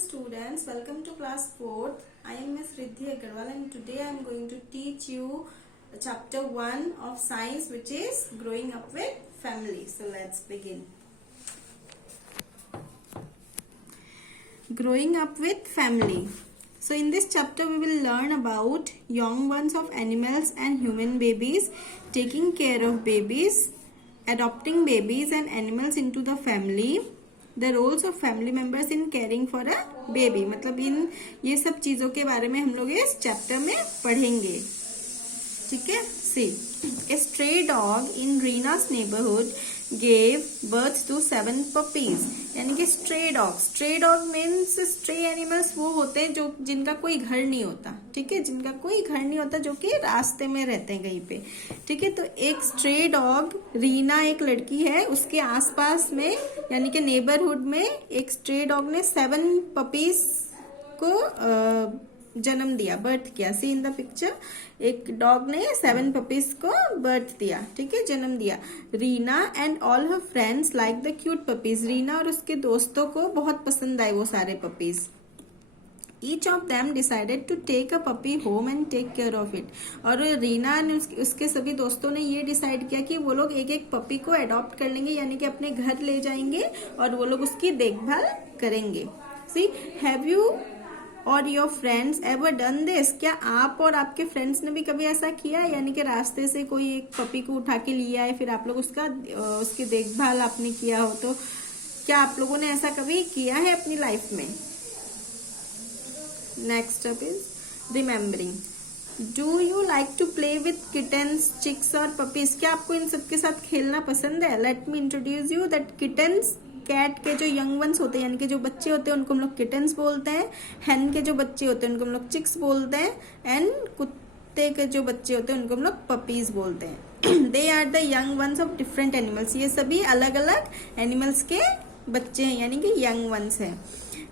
students, welcome to class 4th. I am Ms. Riddhi Agarwal and today I am going to teach you chapter 1 of science, which is growing up with family. So let's begin. Growing up with family. So in this chapter we will learn about young ones of animals and human babies, taking care of babies, adopting babies and animals into the family, the roles of family members in caring for a baby. मतलब इन ये सब चीजों के बारे में हम लोग इस चैप्टर में पढ़ेंगे. ठीक है. See, a stray dog in Reena's neighborhood gave birth to 7 puppies. यानी कि stray dog means stray animals वो होते हैं जो जिनका कोई घर नहीं होता. ठीक है, जिनका कोई घर नहीं होता, जो कि रास्ते में रहते हैं कहीं पे. ठीक है, तो एक stray dog, रीना एक लड़की है, उसके आसपास में यानी कि नेबरहुड में एक stray dog ने 7 puppies को जन्म दिया, बर्थ किया. सी इन द पिक्चर, एक डॉग ने 7 पपीज को बर्थ दिया. ठीक है, जन्म दिया. Reena and all her friends like the cute puppies. Reena और उसके दोस्तों को बहुत पसंद आए वो सारे puppies. Each of them decided to take a puppy home and take care of it. और रीना ने उसके सभी दोस्तों ने ये डिसाइड किया कि वो लोग एक एक पपी को अडॉप्ट कर लेंगे, यानी कि अपने घर ले जाएंगे और वो लोग उसकी देखभाल करेंगे. सी, हैव यू और your friends ever done this. क्या आप और आपके फ्रेंड्स ने भी कभी ऐसा किया है, यानी कि रास्ते से कोई एक पपी को उठा के लिया है, फिर आप लोग उसकी देखभाल आपने किया हो, तो क्या आप लोगों ने ऐसा कभी किया है अपनी लाइफ में? Next step is remembering. Do you like to play with kittens, chicks और पपीज. क्या आपको इन सबके साथ खेलना पसंद है? Let me introduce you that kittens, cat के जो यंग वंस होते हैं यानी कि जो बच्चे होते हैं उनको हम लोग किटन्स बोलते हैं. हेन के जो बच्चे होते हैं उनको हम लोग चिक्स बोलते हैं. एंड कुत्ते के जो बच्चे होते हैं उनको हम लोग पपीज बोलते हैं. They are the young ones of different animals. ये सभी अलग अलग एनिमल्स के बच्चे हैं, यानी कि यंग वंस हैं.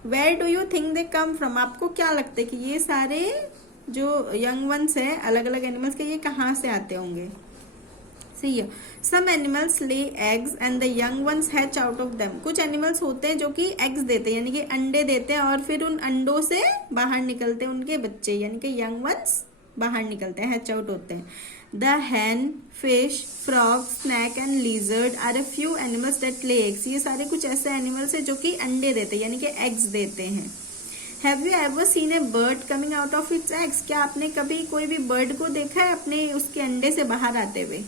Where do you think they come from. आपको क्या लगता है कि ये सारे जो यंग वंस हैं अलग अलग एनिमल्स के, ये कहाँ से आते होंगे? See here, some animals lay eggs and the young ones hatch out of them. कुछ एनिमल्स होते हैं जो कि एग्स देते हैं, यानी कि अंडे देते हैं और फिर उन अंडों से बाहर निकलते हैं उनके बच्चे, यानी कि यंग वंस बाहर निकलते हैं, हैच आउट होते हैं. The hen, fish, frog, snake and lizard are a few animals that lay eggs. ये सारे कुछ ऐसे एनिमल्स हैं जो कि अंडे देते हैं, यानी कि एग्स देते हैं. Have you ever seen a bird coming out of its eggs? क्या आपने कभी कोई भी बर्ड को देखा है अपने उसके अंडे से बाहर आते हुए?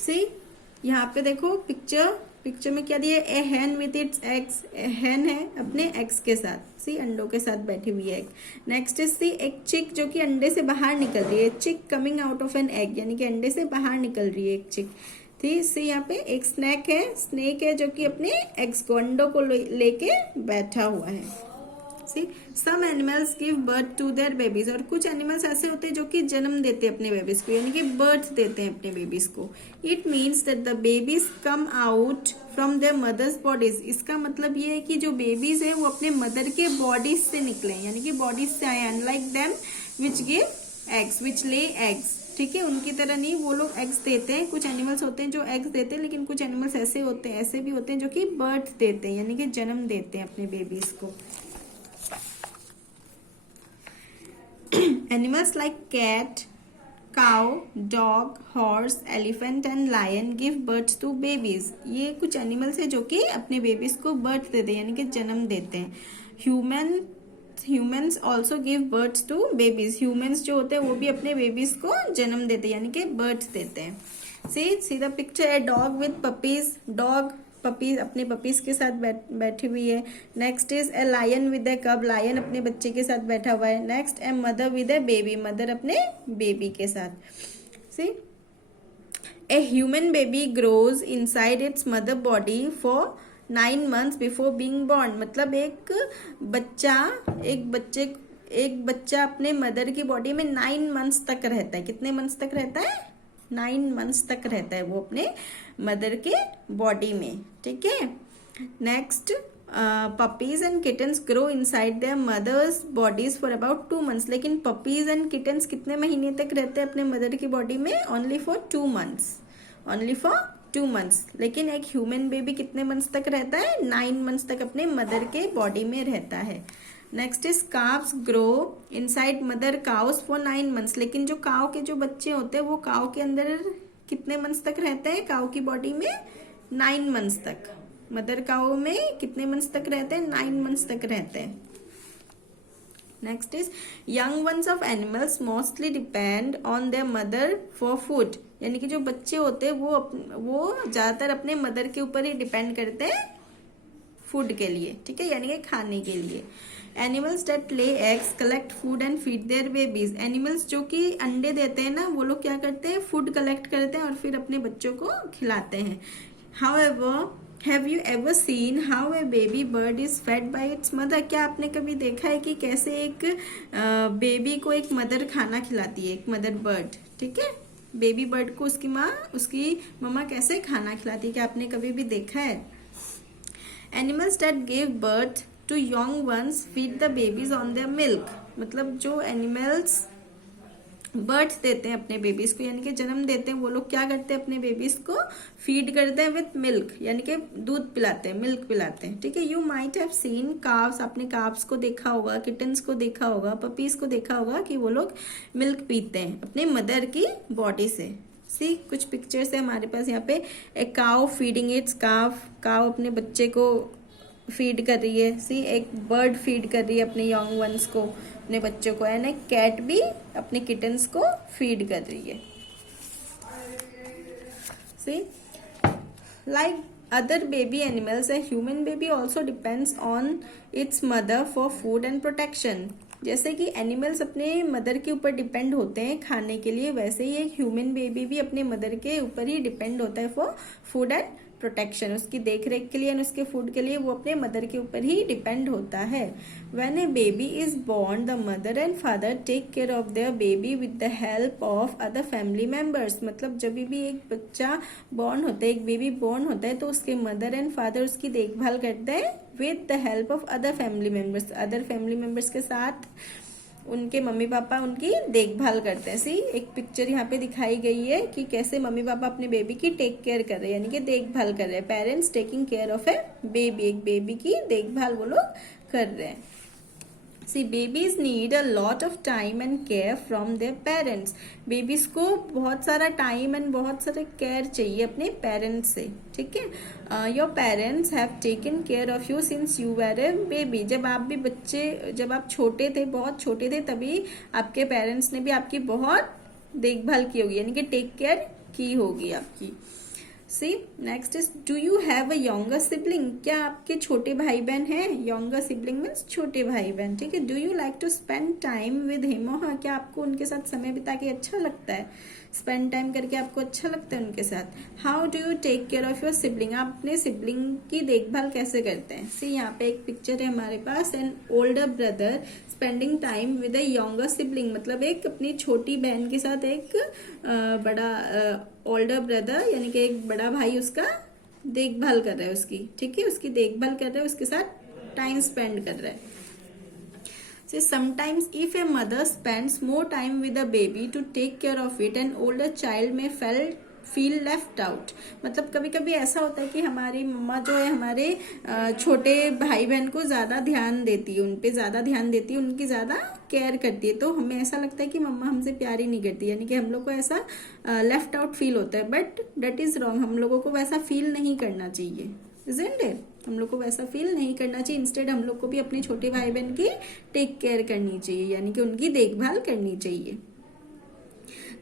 सी, यहाँ पे देखो पिक्चर में क्या दिया है? ए हैन विथ इट्स एग्स. हैन है अपने एग्स के साथ, सी अंडों के साथ बैठी हुई है. नेक्स्ट इज सी, एक चिक जो कि अंडे से बाहर निकल रही है. चिक coming out of an egg, यानी कि अंडे से बाहर निकल रही है एक चिक. ठीक, सी यहाँ पे एक स्नेक है जो कि अपने एग्स को, अंडों को लेके बैठा हुआ है. See, some animals give birth to their babies. और कुछ एनिमल्स ऐसे होते हैं जो कि जन्म देते हैं अपने बेबीज को, यानी कि बर्थ देते हैं अपने बेबीज को. It means that the babies come out from their mothers bodies. इसका मतलब ये है कि जो बेबीज हैं वो अपने मदर के बॉडीज से निकले, यानी कि बॉडीज से आए. Unlike them which give eggs, which lay eggs. ठीक है, उनकी तरह नहीं, वो लोग एग्स देते हैं. कुछ एनिमल्स होते हैं जो एग्स देते हैं, लेकिन कुछ एनिमल्स ऐसे भी होते हैं जो कि बर्थ देते हैं, यानी कि जन्म देते हैं अपने बेबीज को. Animals like cat, cow, dog, horse, elephant and lion give birth to babies. ये कुछ एनिमल्स है जो कि अपने बेबीज को बर्थ देते हैं, यानी कि जन्म देते हैं. Humans also give birth to babies. Humans जो होते हैं वो भी अपने बेबीज को जन्म देते हैं, यानी कि बर्थ देते हैं. See the picture, a dog with puppies. Dog puppies, अपने पपीज के साथ बैठी हुई है. Next is a lion with a cub. Lion अपने बच्चे के साथ बैठा हुआ है. Next a mother with a baby. Mother अपने बेबी के साथ. See, a human baby grows inside its mother body for 9 months before being born. मतलब एक बच्चा अपने मदर की बॉडी में 9 months तक रहता है. कितने मंथ्स तक रहता है? 9 months तक रहता है वो अपने मदर के बॉडी में. ठीक है. Next, puppies and kittens grow inside their mothers bodies for about 2 months. लेकिन पपीज एंड किटन्स कितने महीने तक रहते हैं अपने मदर की बॉडी में? Only for 2 months. Only for 2 months, लेकिन एक ह्यूमन बेबी कितने मंथ्स तक रहता है? 9 मंथ्स तक अपने मदर के बॉडी में रहता है। Next is calves grow inside mother cows for 9 months, लेकिन जो काव के जो बच्चे होते हैं वो काव के अंदर कितने मंथ्स तक रहते हैं? काव की बॉडी में 9 मंथ्स तक। मदर काव में कितने मंथ्स तक रहते हैं? 9 मंथ्स तक रहते हैं। Next is young ones of animals mostly depend on their mother for food, यानी कि जो बच्चे होते हैं वो ज्यादातर अपने मदर के ऊपर ही डिपेंड करते हैं फूड के लिए, ठीक है, यानी कि खाने के लिए। Animals that lay eggs collect food and feed there babies, animals जो कि अंडे देते हैं ना, वो लोग क्या करते हैं? फूड कलेक्ट करते हैं और फिर अपने बच्चों को खिलाते हैं। However have you ever seen how a baby bird is fed by it's mother, क्या आपने कभी देखा है कि कैसे एक बेबी को एक मदर खाना खिलाती है, एक मदर बर्ड, ठीक है, बेबी बर्ड को उसकी मम्मा कैसे खाना खिलाती है, क्या आपने कभी भी देखा है? Animals that give birth to young ones feed the babies on their milk, मतलब जो एनिमल्स बर्थ देते हैं अपने बेबीज को, यानी कि जन्म देते हैं, वो लोग क्या करते हैं? अपने बेबीज को फीड करते हैं विथ मिल्क, यानी कि दूध पिलाते हैं, मिल्क पिलाते हैं, ठीक है। You might have seen calves, आपने काव्स को देखा होगा, किटन्स को देखा होगा, पपीज को देखा होगा कि वो लोग मिल्क पीते हैं अपने मदर की बॉडी से। सी कुछ पिक्चर्स है हमारे पास यहाँ पे, ए काव फीडिंग इट्स काव अपने बच्चे को फीड कर रही है। सी एक बर्ड फीड कर रही है अपने यंग वंस को, अपने बच्चों को, एंड कैट भी अपने किटन्स को फीड कर रही है। See like other baby animals, a human baby also depends on its mother for food and protection, जैसे कि एनिमल्स अपने मदर के ऊपर डिपेंड होते हैं खाने के लिए, वैसे ही एक ह्यूमन बेबी भी अपने मदर के ऊपर ही डिपेंड होता है फॉर फूड एंड प्रोटेक्शन, उसकी देख रेख के लिए एंड उसके फूड के लिए वो अपने मदर के ऊपर ही डिपेंड होता है। When a baby is born the mother and father take care of their baby with the help of other family members, मतलब जब भी एक बच्चा बॉर्न होता है, एक बेबी बॉर्न होता है, तो उसके मदर एंड फादर उसकी देखभाल करते हैं with the help of other family members, other family members के साथ उनके मम्मी पापा उनकी देखभाल करते हैं। सी एक पिक्चर यहाँ पे दिखाई गई है कि कैसे मम्मी पापा अपने बेबी की टेक केयर कर रहे हैं, यानी कि देखभाल कर रहे हैं। Parents taking care of a baby, एक बेबी की देखभाल वो लोग कर रहे हैं। See babies need a lot of time and care from their parents, babies को बहुत सारा टाइम एंड बहुत सारा केयर चाहिए अपने पेरेंट्स से, ठीक है। Your parents have taken care of you since you were A baby, जब आप छोटे थे, बहुत छोटे थे, तभी आपके पेरेंट्स ने भी आपकी बहुत देखभाल की होगी, यानी कि टेक केयर की होगी आपकी। See next is do you have a younger sibling, क्या आपके छोटे भाई बहन हैं? यंगर सिबलिंग मीन्स छोटे भाई बहन, ठीक है। Do you like to spend time with him और हर, क्या आपको उनके साथ समय बिता के अच्छा लगता है? स्पेंड टाइम करके आपको अच्छा लगता है उनके साथ? How do you take care of your sibling, आप अपने सिबलिंग की देखभाल कैसे करते हैं? सी यहाँ पे एक पिक्चर है हमारे पास, an older brother spending time with a younger sibling, मतलब एक अपनी छोटी बहन के साथ एक बड़ा ओल्डर ब्रदर, यानी कि एक बड़ा भाई उसका देखभाल कर रहा है उसकी, ठीक है, उसकी देखभाल कर रहा है, उसके साथ टाइम स्पेंड कर रहा है। So sometimes if a mother spends more time with a baby to take care of it, an older child may feel left out, मतलब कभी कभी ऐसा होता है कि हमारी मम्मा जो है हमारे छोटे भाई बहन को ज्यादा ध्यान देती है, उन पे ज्यादा ध्यान देती है, उनकी ज्यादा केयर करती है, तो हमें ऐसा लगता है कि मम्मा हमसे प्यार ही नहीं करती, यानी कि हम लोग को ऐसा लेफ्ट आउट फील होता है, बट दैट इज रॉन्ग, हम लोगों को वैसा फील नहीं करना चाहिए, इजंट इट? हम लोग को वैसा फील नहीं करना चाहिए, इंस्टेड हम लोग को भी अपने छोटे भाई बहन की टेक केयर करनी चाहिए, यानी कि उनकी देखभाल करनी चाहिए।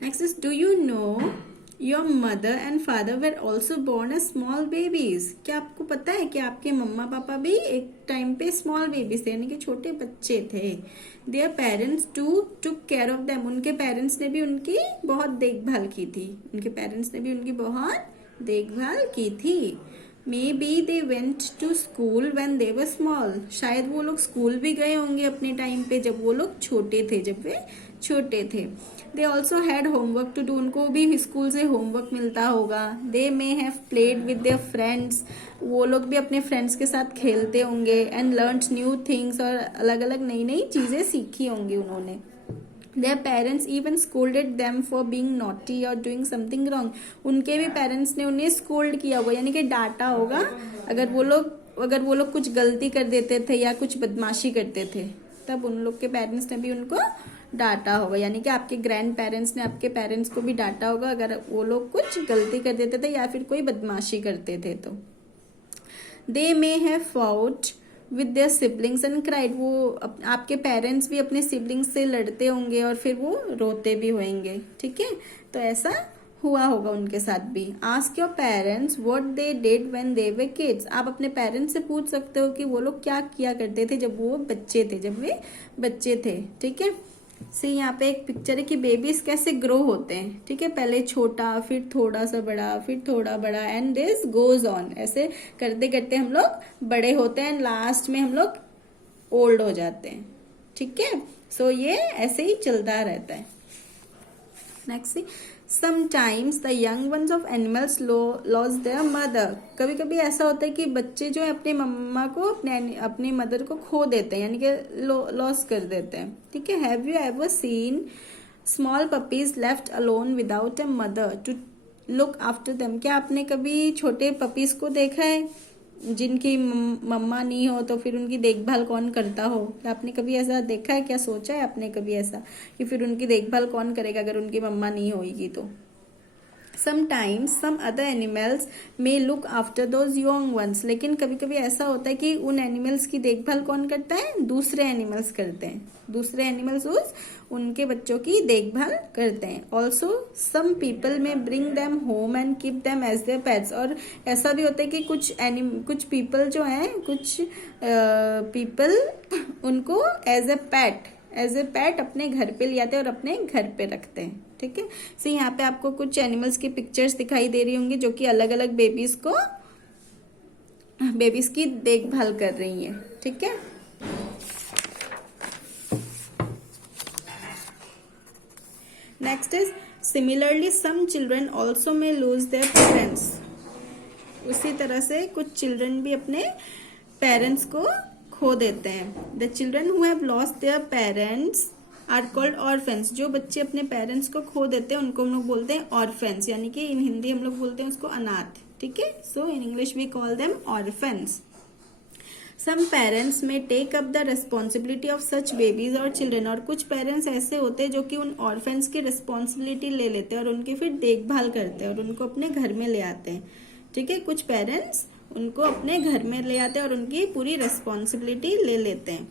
Next is do you know your mother and father were also born as small babies, क्या आपको पता है कि आपके मम्मा पापा भी एक टाइम पे स्मॉल बेबीज थे, यानी कि छोटे बच्चे थे। Their parents too took care of them, उनके पेरेंट्स ने भी उनकी बहुत देखभाल की थी, उनके पेरेंट्स ने भी उनकी बहुत देखभाल की थी। Maybe they went to school when they were small, शायद वो लोग स्कूल भी गए होंगे अपने टाइम पे जब वो लोग छोटे थे, जब वे छोटे थे। They also had homework to do, उनको भी स्कूल से होमवर्क मिलता होगा। They may have played with their friends, वो लोग भी अपने फ्रेंड्स के साथ खेलते होंगे। एंड लर्न्ड न्यू थिंग्स, और अलग अलग नई नई चीजें सीखी होंगी उन्होंने। Their parents even scolded them for being naughty or doing something wrong. उनके भी पेरेंट्स ने उन्हें स्कोल्ड किया होगा, यानी कि डांटा होगा अगर वो लोग कुछ गलती कर देते थे या कुछ बदमाशी करते थे, तब उन लोग के पेरेंट्स ने भी उनको डांटा होगा। यानी कि आपके ग्रैंड पेरेंट्स ने आपके पेरेंट्स को भी डांटा होगा अगर वो लोग कुछ गलती कर देते थे या फिर कोई बदमाशी करते थे तो। They may have fought with their siblings and cried. वो आपके पेरेंट्स भी अपने सिबलिंग्स से लड़ते होंगे और फिर वो रोते भी होंगे, ठीक है। तो ऐसा हुआ होगा उनके साथ भी। Ask your parents what they did when they were kids. आप अपने पेरेंट्स से पूछ सकते हो कि वो लोग क्या किया करते थे जब वे बच्चे थे, ठीक है। सी यहाँ पे एक पिक्चर है कि बेबीज कैसे ग्रो होते हैं, ठीक है। पहले छोटा, फिर थोड़ा सा बड़ा, फिर थोड़ा बड़ा, एंड दिस गोज ऑन। ऐसे करते करते हम लोग बड़े होते हैं, लास्ट में हम लोग ओल्ड हो जाते हैं, ठीक है। सो ये ऐसे ही चलता रहता है। Next see, sometimes the young ones of animals loss their mother. कभी कभी ऐसा होता है कि बच्चे जो है अपने मम्मा को, अपनी मदर को खो देते हैं, यानी कि लॉस कर देते हैं, ठीक है। Have you ever seen small puppies left alone without a mother to look after them. क्या आपने कभी छोटे पपीज को देखा है जिनकी मम्मा नहीं हो तो फिर उनकी देखभाल कौन करता हो? क्या आपने कभी ऐसा देखा है? क्या सोचा है आपने कभी ऐसा कि फिर उनकी देखभाल कौन करेगा अगर उनकी मम्मा नहीं होगी तो? Sometimes some other animals may look after those young ones. लेकिन कभी कभी ऐसा होता है कि उन एनिमल्स की देखभाल कौन करता है? दूसरे एनिमल्स करते हैं। दूसरे एनिमल्स उनके बच्चों की देखभाल करते हैं। Also some people may bring them home and keep them as their pets. और ऐसा भी होता है कि कुछ पीपल जो हैं, कुछ पीपल उनको एज ए पेट अपने घर पे ले आते हैं और अपने घर पे रखते हैं, ठीक है। सो यहाँ पे आपको कुछ एनिमल्स की पिक्चर्स दिखाई दे रही होंगी जो कि अलग अलग बेबीज की देखभाल कर रही हैं, ठीक है। Next is similarly some children also may lose their parents. उसी तरह से कुछ चिल्ड्रन भी अपने पेरेंट्स को खो देते हैं। The children who have lost their parents are called orphans. जो बच्चे अपने पेरेंट्स को खो देते हैं उनको हम लोग बोलते हैं ऑर्फेंस, यानी कि इन हिंदी हम लोग बोलते हैं उसको अनाथ, ठीक है। So in English we call them orphans. Some parents may take up the responsibility of such babies और चिल्ड्रन। और कुछ पेरेंट्स ऐसे होते हैं जो कि उन ऑर्फेंस की रिस्पॉन्सिबिलिटी ले लेते हैं और उनकी फिर देखभाल करते हैं और उनको अपने घर में ले आते हैं, ठीक है। कुछ पेरेंट्स उनको अपने घर में ले आते हैं और उनकी पूरी रिस्पॉन्सिबिलिटी ले लेते हैं।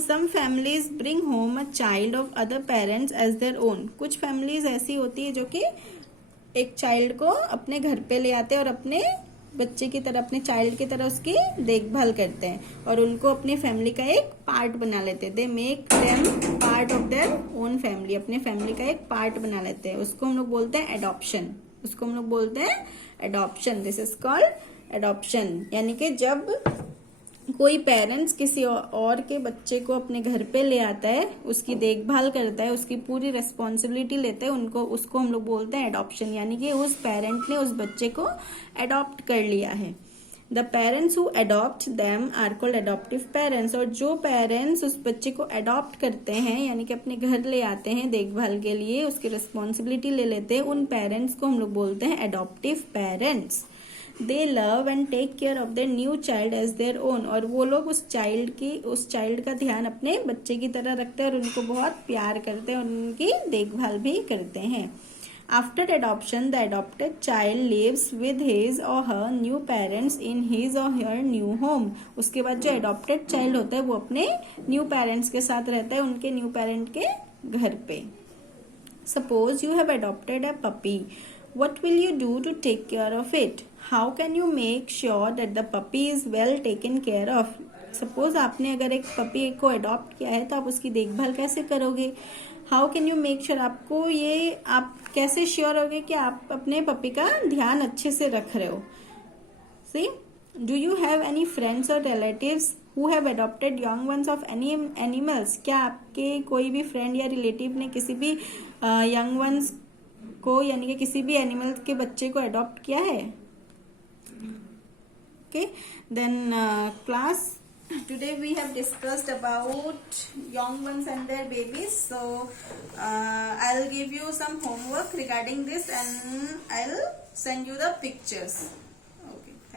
Some families bring home a child of other parents as their own. कुछ फैमिलीज ऐसी होती है जो कि एक चाइल्ड को अपने घर पे ले आते हैं और अपने बच्चे की तरह, अपने चाइल्ड की तरह उसकी देखभाल करते हैं और उनको अपने फैमिली का एक पार्ट बना लेते हैं। They make them part of their own family. अपने फैमिली का एक पार्ट बना लेते हैं। उसको हम लोग बोलते हैं adoption. This is called adoption. यानी कि जब कोई पेरेंट्स किसी और के बच्चे को अपने घर पे ले आता है, उसकी देखभाल करता है, उसकी पूरी रिस्पॉन्सिबिलिटी लेता है, उसको हम लोग बोलते हैं एडॉप्शन। यानी कि उस पेरेंट ने उस बच्चे को एडॉप्ट कर लिया है। The parents who adopt them are called adoptive parents. और जो पेरेंट्स उस बच्चे को अडॉप्ट करते हैं, यानी कि अपने घर ले आते हैं देखभाल के लिए, उसकी रिस्पॉन्सिबिलिटी ले लेते हैं, उन पेरेंट्स को हम लोग बोलते हैं adaptive parents. They love and take care of their new child as their own. और वो लोग उस चाइल्ड का ध्यान अपने बच्चे की तरह रखते हैं और उनको बहुत प्यार करते हैं और उनकी देखभाल भी करते हैं। After adoption, the adopted child lives with his or her new parents in his or her new home. उसके बाद जो adopted child होता है वो अपने new parents के साथ रहता है, उनके new parent के घर पे। Suppose you have adopted a puppy. What will you do to take care of it? How can you make sure that the puppy is well taken care of? Suppose आपने अगर एक puppy को adopt किया है तो आप उसकी देखभाल कैसे करोगे? How can you make sure? आप कैसे श्योर होगे कि आप अपने पपी का ध्यान अच्छे से रख रहे हो? See, do you have any friends or relatives who have adopted young ones of any animals? क्या आपके कोई भी फ्रेंड या रिलेटिव ने किसी भी यंग वंस को, यानी कि किसी भी एनिमल के बच्चे को अडॉप्ट किया है? Okay, then class, today we have discussed about young ones and their babies. So I'll give you some homework regarding this and I'll send you the pictures.